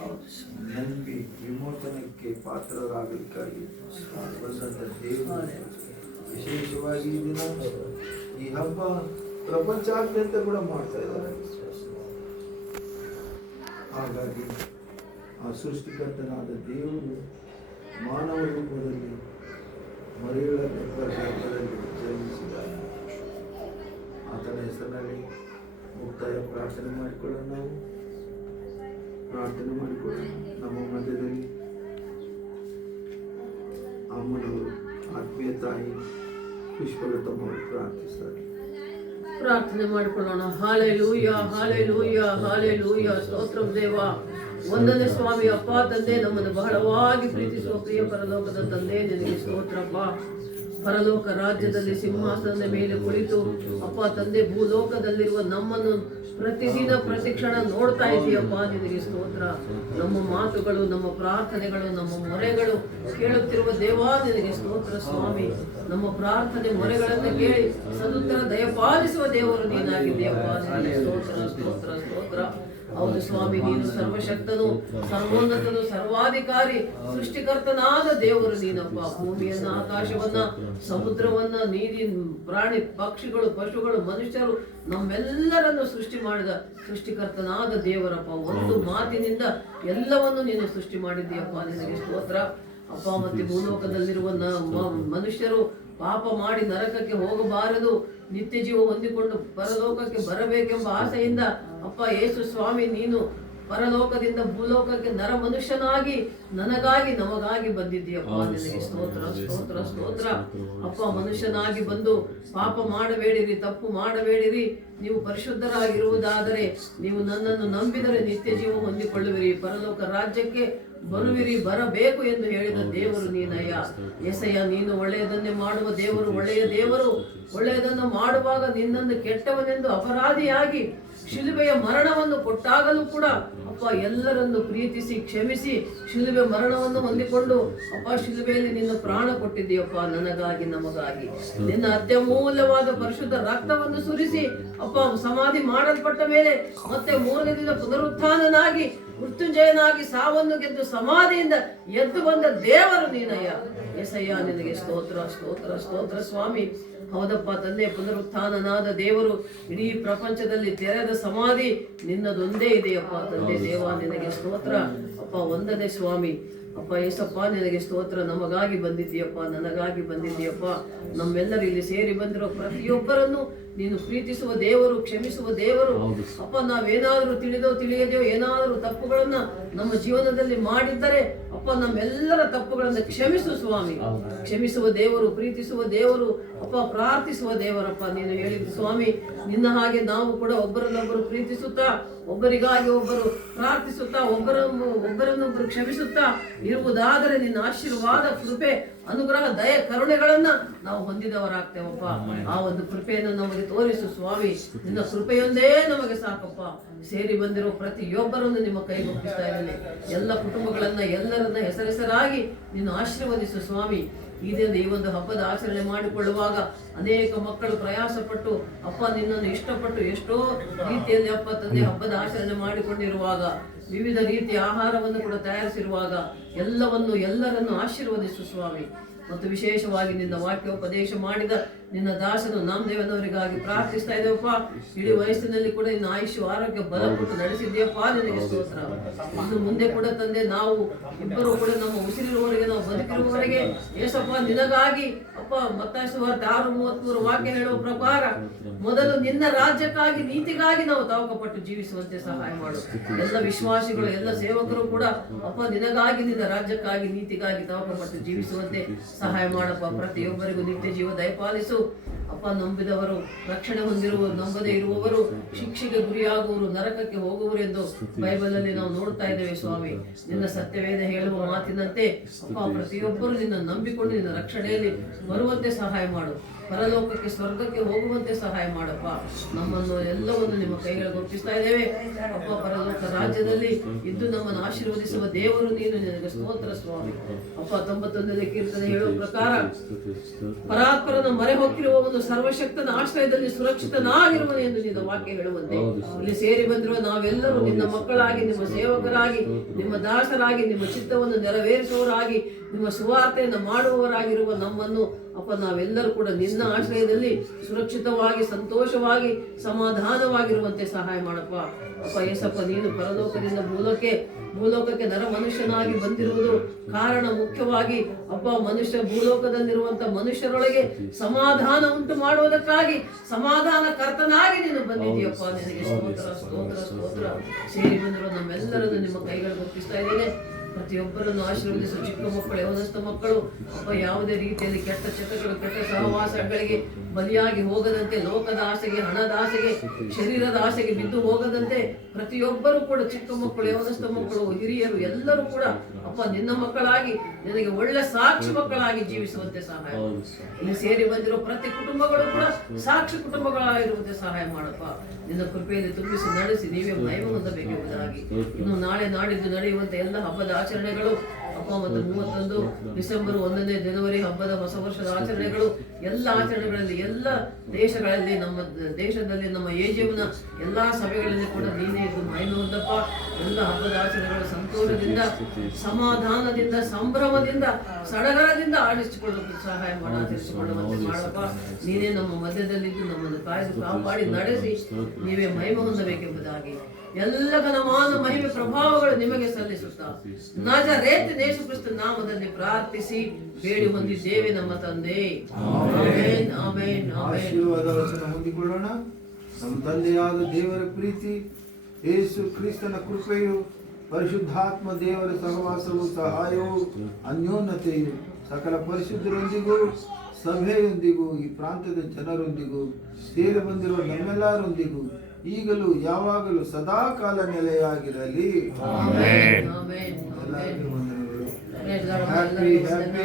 ನಂಬಿ ವಿಮೋಚನಕ್ಕೆ ಪಾತ್ರರಾಗಲಿಕ್ಕಾಗಿ ಬಂದಂಥ ದೇವರು ವಿಶೇಷವಾಗಿ ಈ ದಿನ ಈ ಹಬ್ಬ ಪ್ರಪಂಚಾದ್ಯಂತ ಕೂಡ ಮಾಡ್ತಾ ಇದ್ದಾರೆ. ಹಾಗಾಗಿ ಆ ಸೃಷ್ಟಿಕರ್ತನಾದ ದೇವರು ಮಾನವ ರೂಪದಲ್ಲಿ ಮರಿಗಳ ಗರ್ಭದಲ್ಲಿ ಜನ್ಮಿಸಿದ್ದಾರೆ. ಆತನ ಹೆಸರಿನಲ್ಲಿ ಮುಕ್ತಾಯ ಪ್ರಾರ್ಥನೆ ಮಾಡಿಕೊಳ್ಳೋಣ. ನಾವು ಪ್ರಾರ್ಥನೆ ಮಾಡಿಕೊಳ್ಳೋಣ. ನಮ್ಮ ಮಧ್ಯದಲ್ಲಿ ಅಮ್ಮನವರು ಆತ್ಮೀಯ ತಾಯಿ ಪುಷ್ಪಲತಮ್ಮವರು ಪ್ರಾರ್ಥಿಸ್ತಾರೆ. ಪ್ರಾರ್ಥನೆ ಮಾಡಿಕೊಳ್ಳೋಣ. Hallelujah, hallelujah, hallelujah. ಸ್ತೋತ್ರ ದೇವ. ಒಂದನೇ ಸ್ವಾಮಿ ಅಪ್ಪ ತಂದೆ, ನಮ್ಮನ್ನು ಬಹಳವಾಗಿ ಪ್ರೀತಿಸುವ ಪ್ರಿಯ ಪರಲೋಕದ ತಂದೆ, ನಿನಗೆ ಸ್ತೋತ್ರಪ್ಪ. ಪರಲೋಕ ರಾಜ್ಯದಲ್ಲಿ ಸಿಂಹಾಸನದ ಮೇಲೆ ಕುಳಿತು ಅಪ್ಪ ತಂದೆ ಭೂಲೋಕದಲ್ಲಿರುವ ನಮ್ಮನ್ನು ಪ್ರತಿದಿನ ಪ್ರತಿಕ್ಷಣ ನೋಡ್ತಾ ಇದೆಯಪ್ಪ. ನಿನಗೆ ಸ್ತೋತ್ರ. ನಮ್ಮ ಮಾತುಗಳು, ನಮ್ಮ ಪ್ರಾರ್ಥನೆಗಳು, ನಮ್ಮ ಮೊರೆಗಳು ಕೇಳುತ್ತಿರುವ ದೇವಾ, ನಿನಗೆ ಸ್ತೋತ್ರ ಸ್ವಾಮಿ. ನಮ್ಮ ಪ್ರಾರ್ಥನೆ ಮೊರೆಗಳನ್ನು ಕೇಳಿ ಸದುತ್ತರ ದಯಪಾಲಿಸುವ ದೇವರು ನೀನಾಗಿದೆಯಪ್ಪ. ನಿನಗೆ ಸ್ತೋತ್ರ, ಸ್ತೋತ್ರ, ಸ್ತೋತ್ರ. ಹೌದು ಸ್ವಾಮಿ, ನೀನು ಸರ್ವಶಕ್ತನು, ಸರ್ವೋನ್ನತನು, ಸರ್ವಾಧಿಕಾರಿ, ಸೃಷ್ಟಿಕರ್ತನಾದ ದೇವರು ನೀನಪ್ಪ. ಭೂಮಿಯನ್ನ, ಆಕಾಶವನ್ನ, ಸಮುದ್ರವನ್ನ, ನೀರಿ, ಪ್ರಾಣಿ ಪಕ್ಷಿಗಳು, ಪಶುಗಳು, ಮನುಷ್ಯರು, ನಮ್ಮೆಲ್ಲರನ್ನು ಸೃಷ್ಟಿ ಮಾಡಿದ ಸೃಷ್ಟಿಕರ್ತನಾದ ದೇವರಪ್ಪ. ಒಂದು ಮಾತಿನಿಂದ ಎಲ್ಲವನ್ನು ನೀನು ಸೃಷ್ಟಿ ಮಾಡಿದ್ದೀಯಪ್ಪ. ನಿನಗೆ ಸ್ತೋತ್ರ ಅಪ್ಪ. ಮತ್ತೆ ಭೂಲೋಕದಲ್ಲಿರುವ ಮನುಷ್ಯರು ಪಾಪ ಮಾಡಿ ನರಕಕ್ಕೆ ಹೋಗಬಾರದು, ನಿತ್ಯ ಜೀವ ಹೊಂದಿಕೊಂಡು ಪರಲೋಕಕ್ಕೆ ಬರಬೇಕೆಂಬ ಆಸೆಯಿಂದ ಅಪ್ಪ ಯೇಸು ಸ್ವಾಮಿ ನೀನು ಪರಲೋಕದಿಂದ ಭೂಲೋಕಕ್ಕೆ ನರ ಮನುಷ್ಯನಾಗಿ ನನಗಾಗಿ ನಮಗಾಗಿ ಬಂದಿದ್ದೀಯಪ್ಪ. ನಿನಗೆ ಸ್ತೋತ್ರ, ಸ್ತೋತ್ರ, ಸ್ತೋತ್ರ ಅಪ್ಪ. ಮನುಷ್ಯನಾಗಿ ಬಂದು ಪಾಪ ಮಾಡಬೇಡಿರಿ, ತಪ್ಪು ಮಾಡಬೇಡಿರಿ, ನೀವು ಪರಿಶುದ್ಧರಾಗಿರುವುದಾದರೆ ನೀವು ನನ್ನನ್ನು ನಂಬಿದರೆ ನಿತ್ಯ ಜೀವ ಹೊಂದಿಕೊಳ್ಳುವಿರಿ, ಪರಲೋಕ ರಾಜ್ಯಕ್ಕೆ ಬರುವಿರಿ, ಬರಬೇಕು ಎಂದು ಹೇಳಿದ ದೇವರು ನೀನಯ್ಯ. ಎಸಯ್ಯ, ನೀನು ಒಳ್ಳೆಯದನ್ನೇ ಮಾಡುವ ದೇವರು, ಒಳ್ಳೆಯ ದೇವರು. ಒಳ್ಳೆಯದನ್ನು ಮಾಡುವಾಗ ನಿನ್ನನ್ನು ಕೆಟ್ಟವನೆಂದು ಅಪರಾಧಿಯಾಗಿ ಶಿಲುಬೆಯ ಮರಣವನ್ನು ಕೊಟ್ಟಾಗಲೂ ಕೂಡ ಅಪ್ಪ ಎಲ್ಲರನ್ನು ಪ್ರೀತಿಸಿ ಕ್ಷಮಿಸಿ ಶಿಲುಬೆ ಮರಣವನ್ನು ಹೊಂದಿಕೊಂಡು ಅಪ್ಪ ಶಿಲುಬೆಯಲ್ಲಿ ನಿನ್ನ ಪ್ರಾಣ ಕೊಟ್ಟಿದ್ದೀಯಪ್ಪ. ನನಗಾಗಿ, ನಮಗಾಗಿ ನಿನ್ನ ಅತ್ಯಮೂಲ್ಯವಾದ ಪರಿಶುದ್ಧ ರಕ್ತವನ್ನು ಸುರಿಸಿ ಅಪ್ಪ ಸಮಾಧಿ ಮಾಡಲ್ಪಟ್ಟ ಮೇಲೆ ಮತ್ತೆ ಮೂರನೇ ದಿನ ಪುನರುತ್ಥಾನನಾಗಿ ಮೃತ್ಯುಂಜಯನಾಗಿ ಸಾವನ್ನು ಗೆದ್ದು ಸಮಾಧಿಯಿಂದ ಎದ್ದು ಬಂದ ದೇವರು ನೀನಯ್ಯ. ಎಸಯ್ಯ, ನಿನಗೆ ಸ್ತೋತ್ರ, ಸ್ತೋತ್ರ, ಸ್ತೋತ್ರ ಸ್ವಾಮಿ. ಹೌದಪ್ಪ ತಂದೆ, ಪುನರುತ್ಥಾನನಾದ ದೇವರು. ಇಡೀ ಪ್ರಪಂಚದಲ್ಲಿ ತೆರೆದ ಸಮಾಧಿ ನಿನ್ನದೊಂದೇ ಇದೆಯಪ್ಪ ತಂದೆ ದೇವ. ನಿನಗೆ ಸ್ತೋತ್ರ ಅಪ್ಪ. ಒಂದನೇ ಸ್ವಾಮಿ ಅಪ್ಪ ಏಸಪ್ಪ, ನಿನಗೆ ಸ್ತೋತ್ರ. ನಮಗಾಗಿ ಬಂದಿದ್ದೀಯಪ್ಪ, ನನಗಾಗಿ ಬಂದಿದ್ದೀಯಪ್ಪ. ನಮ್ಮೆಲ್ಲರೂ ಇಲ್ಲಿ ಸೇರಿ ಬಂದಿರೋ ಪ್ರತಿಯೊಬ್ಬರನ್ನು ನೀನು ಪ್ರೀತಿಸುವ ದೇವರು, ಕ್ಷಮಿಸುವ ದೇವರು ಅಪ್ಪ. ನಾವೇನಾದರೂ ತಿಳಿದೋ ತಿಳಿಯದೆಯೋ ಏನಾದರೂ ತಪ್ಪುಗಳನ್ನ ನಮ್ಮ ಜೀವನದಲ್ಲಿ ಮಾಡಿದ್ದರೆ ಅಪ್ಪ ನಮ್ಮೆಲ್ಲರ ತಪ್ಪುಗಳನ್ನು ಕ್ಷಮಿಸು ಸ್ವಾಮಿ. ಕ್ಷಮಿಸುವ ದೇವರು, ಪ್ರೀತಿಸುವ ದೇವರು ಅಪ್ಪ, ಪ್ರಾರ್ಥಿಸುವ ದೇವರಪ್ಪ. ನೀನು ಹೇಳಿದ್ದು ಸ್ವಾಮಿ, ನಿನ್ನ ಹಾಗೆ ನಾವು ಕೂಡ ಒಬ್ಬರನ್ನೊಬ್ಬರು ಪ್ರೀತಿಸುತ್ತಾ, ಒಬ್ಬರಿಗಾಗಿ ಒಬ್ಬರು ಪ್ರಾರ್ಥಿಸುತ್ತಾ, ಒಬ್ಬರನ್ನೊಬ್ಬರು ಕ್ಷಮಿಸುತ್ತಾ ಇರುವುದಾದರೆ ನಿನ್ನ ಆಶೀರ್ವಾದ, ಕೃಪೆ, ಅನುಗ್ರಹ, ದಯ, ಕರುಣೆಗಳನ್ನ ನಾವು ಹೊಂದಿದವರಾಗ್ತೇವಪ್ಪ. ಆ ಒಂದು ಕೃಪೆಯನ್ನು ನಮಗೆ ತೋರಿಸು ಸ್ವಾಮಿ. ನಿನ್ನ ಕೃಪೆಯೊಂದೇ ನಮಗೆ ಸಾಕಪ್ಪ. ಸೇರಿ ಬಂದಿರೋ ಪ್ರತಿಯೊಬ್ಬರನ್ನು ನಿಮ್ಮ ಕೈಗೊಪ್ಪಿಸ್ತಾ ಇದ್ದೇನೆ. ಎಲ್ಲ ಕುಟುಂಬಗಳನ್ನ, ಎಲ್ಲರನ್ನ ಹೆಸರಾಗಿ ನೀನು ಆಶೀರ್ವದಿಸು ಸ್ವಾಮಿ. ಈ ಒಂದು ಹಬ್ಬದ ಆಚರಣೆ ಮಾಡಿಕೊಳ್ಳುವಾಗ ಅನೇಕ ಮಕ್ಕಳು ಪ್ರಯಾಸ ಪಟ್ಟು ಅಪ್ಪ ನಿನ್ನನ್ನು ಇಷ್ಟಪಟ್ಟು ಎಷ್ಟೋ ರೀತಿಯಲ್ಲಿ ಅಪ್ಪ ತಂದೆ ಹಬ್ಬದ ಆಚರಣೆ ಮಾಡಿಕೊಂಡಿರುವಾಗ, ವಿವಿಧ ರೀತಿಯ ಆಹಾರವನ್ನು ಕೂಡ ತಯಾರಿಸಿರುವಾಗ ಎಲ್ಲರನ್ನು ಆಶೀರ್ವದಿಸು ಸ್ವಾಮಿ. ಮತ್ತು ವಿಶೇಷವಾಗಿ ನಿನ್ನ ವಾಕ್ಯೋಪದೇಶ ಮಾಡಿದ ನಿನ್ನ ದಾಸನು ನಾಮದೇವನವರಿಗಾಗಿ ಪ್ರಾರ್ಥಿಸ್ತಾ ಇದ್ದೇವಪ್ಪ. ಇಡೀ ವಯಸ್ಸಿನಲ್ಲಿ ಕೂಡ ನಿನ್ನ ಆಯುಷ್ಯ, ಆರೋಗ್ಯ, ಬಲ ಕೊಟ್ಟು ನಡೆಸಿದ್ಯಪ್ಪ. ನಿನಗೆ ಸ್ತೋತ್ರ. ಇನ್ನು ಮುಂದೆ ಕೂಡ ತಂದೆ ನಾವು ಇಬ್ಬರು ಕೂಡ ನಮ್ಮ ಉಸಿರಿರುವವರೆಗೆ, ನಾವು ಬದುಕಿರುವವರೆಗೆ ಏಸಪ್ಪ ನಿನಗಾಗಿ ಅಪ್ಪ ಮತ್ತಾಯ ಸುವಾರ್ತೆ 6:33 ವಾಕ್ಯ ಹೇಳುವ ಪ್ರಕಾರ ಮೊದಲು ನಿನ್ನ ರಾಜ್ಯಕ್ಕಾಗಿ, ನೀತಿಗಾಗಿ ನಾವು ತವಕಪಟ್ಟು ಜೀವಿಸುವಂತೆ ಸಹಾಯ ಮಾಡು. ಎಲ್ಲ ವಿಶ್ವಾಸಿಗಳು, ಎಲ್ಲ ಸೇವಕರು ಕೂಡ ಅಪ್ಪ ನಿನಗಾಗಿ, ನಿನ್ನ ರಾಜ್ಯಕ್ಕಾಗಿ, ನೀತಿಗಾಗಿ ತವಕಪಟ್ಟು ಜೀವಿಸುವಂತೆ ಸಹಾಯ ಮಾಡಪ್ಪ. ಪ್ರತಿಯೊಬ್ಬರಿಗೂ ನಿತ್ಯ ಜೀವ ದಯಪಾಲಿಸು ಅಪ್ಪ. ನಂಬಿದವರು ರಕ್ಷಣೆ ಹೊಂದಿರುವವರು, ನಂಬದೇ ಇರುವವರು ಶಿಕ್ಷೆಗೆ ಗುರಿಯಾಗುವರು, ನರಕಕ್ಕೆ ಹೋಗುವರು ಎಂದು ಬೈಬಲಲ್ಲಿ ನಾವು ನೋಡ್ತಾ ಇದ್ದೇವೆ ಸ್ವಾಮಿ. ನಿನ್ನ ಸತ್ಯವೇದ ಹೇಳುವ ಮಾತಿನಂತೆ ಅಪ್ಪ ಪ್ರತಿಯೊಬ್ಬರು ನಿನ್ನ ನಂಬಿಕೊಂಡು ನಿನ್ನ ರಕ್ಷಣೆಯಲ್ಲಿ ಬರುವಂತೆ ಸಹಾಯ ಮಾಡು. ಪರಲೋಕಕ್ಕೆ, ಸ್ವರ್ಗಕ್ಕೆ ಹೋಗುವಂತೆ ಸಹಾಯ ಮಾಡಪ್ಪ. ನಮ್ಮನ್ನು ಎಲ್ಲವನ್ನು ನಿಮ್ಮ ಕೈಗಳಿಗೆ ಒಪ್ಪಿಸ್ತಾ ಇದ್ದೇವೆ ಅಪ್ಪ. ಪರಲೋಕ ರಾಜ್ಯದಲ್ಲಿ ಇದ್ದು ನಮ್ಮನ್ನು ಆಶೀರ್ವದಿಸುವ ದೇವರು ನೀನು. ನಿನಗೆ ಸ್ತೋತ್ರ ಸ್ವಾಮಿ ಅಪ್ಪ. 91ನೇ ಕೀರ್ತನೆ ಹೇಳುವ ಪ್ರಕಾರ ಪರಾತ್ಪರನ ಮೊರೆ ಹೊಕ್ಕಿರುವವನು ಸರ್ವಶಕ್ತನ ಆಶ್ರಯದಲ್ಲಿ ಸುರಕ್ಷಿತನಾಗಿರುವನು ಎಂದು ನಿನ್ನ ವಾಕ್ಯ ಹೇಳುವಂತೆ ಇಲ್ಲಿ ಸೇರಿ ಬಂದಿರುವ ನಾವೆಲ್ಲರೂ ನಿನ್ನ ಮಕ್ಕಳಾಗಿ, ನಿಮ್ಮ ಸೇವಕರಾಗಿ, ನಿಮ್ಮ ದಾಸರಾಗಿ, ನಿಮ್ಮ ಚಿತ್ತವನ್ನು ನೆರವೇರಿಸುವವರಾಗಿ, ನಿಮ್ಮ ಸುವಾರ್ತೆಯನ್ನು ಮಾಡುವವರಾಗಿರುವ ನಮ್ಮನ್ನು ಅಪ್ಪ ನಾವೆಲ್ಲರೂ ಕೂಡ ನಿನ್ನ ಆಶ್ರಯದಲ್ಲಿ ಸುರಕ್ಷಿತವಾಗಿ, ಸಂತೋಷವಾಗಿ, ಸಮಾಧಾನವಾಗಿರುವಂತೆ ಸಹಾಯ ಮಾಡಪ್ಪ. ಅಪ್ಪ ಏಸಪ್ಪ, ನೀನು ಪರಲೋಕದಿಂದ ಭೂಲೋಕಕ್ಕೆ ನರ ಮನುಷ್ಯನಾಗಿ ಬಂದಿರುವುದು ಕಾರಣ ಮುಖ್ಯವಾಗಿ ಅಪ್ಪ ಭೂಲೋಕದಲ್ಲಿರುವಂತ ಮನುಷ್ಯರೊಳಗೆ ಸಮಾಧಾನ ಉಂಟು ಮಾಡುವುದಕ್ಕಾಗಿ ಸಮಾಧಾನ ಕರ್ತನಾಗಿ ನೀನು ಬಂದಿದ್ದೀಯಪ್ಪ. ನಿನಗೆ ಸ್ತೋತ್ರ ಸ್ತೋತ್ರ ಸ್ತೋತ್ರ. ಸೇರಿ ಬಂದಿರುವ ನಮ್ಮೆಲ್ಲರನ್ನು ನಿಮ್ಮ ಕೈಗಳಿಗೆ ಒಪ್ಪಿಸ್ತಾ ಇದ್ದೇನೆ. ಪ್ರತಿಯೊಬ್ಬರನ್ನು ಆಶೀರ್ವದಿಸು. ಚಿಕ್ಕ ಮಕ್ಕಳು, ಯೌವನಸ್ಥ ಮಕ್ಕಳು ಅಪ್ಪ ಯಾವುದೇ ರೀತಿಯಲ್ಲಿ ಕೆಟ್ಟ ಚಟಗಳು, ಕೆಟ್ಟ ಸಹವಾಸಗಳಿಗೆ ಬಲಿಯಾಗಿ ಹೋಗದಂತೆ, ಲೋಕದ ಆಸೆಗೆ, ಹಣದ ಆಸೆಗೆ, ಶರೀರದ ಆಸೆಗೆ ಬಿದ್ದು ಹೋಗದಂತೆ ಪ್ರತಿಯೊಬ್ಬರು ಕೂಡ ಚಿಕ್ಕ ಮಕ್ಕಳು, ಯೌವನಸ್ಥ ಮಕ್ಕಳು, ಹಿರಿಯರು ಎಲ್ಲರೂ ಕೂಡ ಅಪ್ಪ ನಿನ್ನ ಮಕ್ಕಳಾಗಿ, ನಿನಗೆ ಒಳ್ಳೆ ಸಾಕ್ಷಿ ಮಕ್ಕಳಾಗಿ ಜೀವಿಸುವಂತೆ ಸಹಾಯ. ಇಲ್ಲಿ ಸೇರಿ ಬಂದಿರೋ ಪ್ರತಿ ಕುಟುಂಬಗಳು ಕೂಡ ಸಾಕ್ಷಿ ಕುಟುಂಬಗಳಾಗಿರುವಂತೆ ಸಹಾಯ ಮಾಡಪ್ಪ. ನಿನ್ನ ಕೃಪೆಯಲ್ಲಿ ತುಂಬಿಸಿ ನಡೆಸಿ ನೀವೇ ಮಹಿಮೆ ಹೊಂದಬೇಕೆಂಬುದಾಗಿ ಇನ್ನು ನಾಳೆ ನಾಡಿದ್ದು ನಡೆಯುವಂತೆ ಎಲ್ಲ ಹಬ್ಬದ ಆಚರಣೆಗಳು ಅಪ್ಪ ಮತ್ತು 31 ಡಿಸೆಂಬರ್ 1ನೇ ಜನವರಿ ಹಬ್ಬದ ಹೊಸ ವರ್ಷದ ಆಚರಣೆಗಳು, ಎಲ್ಲ ಆಚರಣೆಗಳಲ್ಲಿ, ಎಲ್ಲ ದೇಶಗಳಲ್ಲಿ, ನಮ್ಮ ದೇಶದಲ್ಲಿ, ನಮ್ಮ ಏಜೆಮ್ನ ಎಲ್ಲಾ ಸಭೆಗಳಲ್ಲಿ ಕೂಡ ನೀನೇ ಇದ್ದು ಮಹಿಮೆ ಹೊಂದಪ್ಪ. ಎಲ್ಲ ಹಬ್ಬದ ಆಚರಣೆಗಳು ಸಂತೋಷದಿಂದ, ಸಮಾಧಾನದಿಂದ, ಸಂಭ್ರಮದಿಂದ, ಸಡಗರದಿಂದ ಆಡಿಸಿಕೊಳ್ಳಲು ಸಹಾಯ ಆಚರಿಸಿಕೊಳ್ಳುವಂತೆ ಮಾಡಪ್ಪ. ನೀನೇ ನಮ್ಮ ಮಧ್ಯದಲ್ಲಿದ್ದು ನಮ್ಮನ್ನು ಕಾಯ್ದು ಕಾಪಾಡಿ ನಡೆಸಿ ನೀವೇ ಮಹಿಮೆ ಹೊಂದಬೇಕೆಂಬುದಾಗಿ ಎಲ್ಲ ಘನಮಾನ ಮಹಿಮೆ ಪ್ರಭಾವಗಳು ನಿಮಗೆ ಸಲ್ಲಿಸುತ್ತಾ ನಜರೇತಿನ ಯೇಸು ಕ್ರಿಸ್ತ ನಾಮದಲ್ಲಿ ಪ್ರಾರ್ಥಿಸಿ ಬೇಡಿ ಹೊಂದಿದ್ದೇವೆ ನಮ್ಮ ತಂದೆ. Amen amen amen. ಆಶೀರ್ವಾದ ವಚನ ಹೊಂದಿಕೊಳ್ಳೋಣ. ನಮ್ಮ ತಂದೆಯಾದ ದೇವರ ಪ್ರೀತಿ, ಯೇಸು ಕ್ರಿಸ್ತನ ಕೃಪೆಯು, ಪರಿಶುದ್ಧಾತ್ಮ ದೇವರ ಸಹವಾಸವು, ಸಹಾಯವು, ಅನ್ಯೋನ್ಯತೆಯು ಸಕಲ ಪರಿಶುದ್ಧರೊಂದಿಗೂ, ಸಭೆಯೊಂದಿಗೂ, ಈ ಪ್ರಾಂತ್ಯದ ಜನರೊಂದಿಗೂ, ಸೇರಿ ಬಂದಿರುವ ನಮ್ಮೆಲ್ಲರೊಂದಿಗೂ ಈಗಲೂ ಯಾವಾಗಲೂ ಸದಾ ಕಾಲ ನೆಲೆಯಾಗಿರಲಿ. Amen amen. ಎಲ್ಲರಿಗೂ ವಂದನೆಗಳು. ಆಮೆನ್. ಹ್ಯಾಪಿ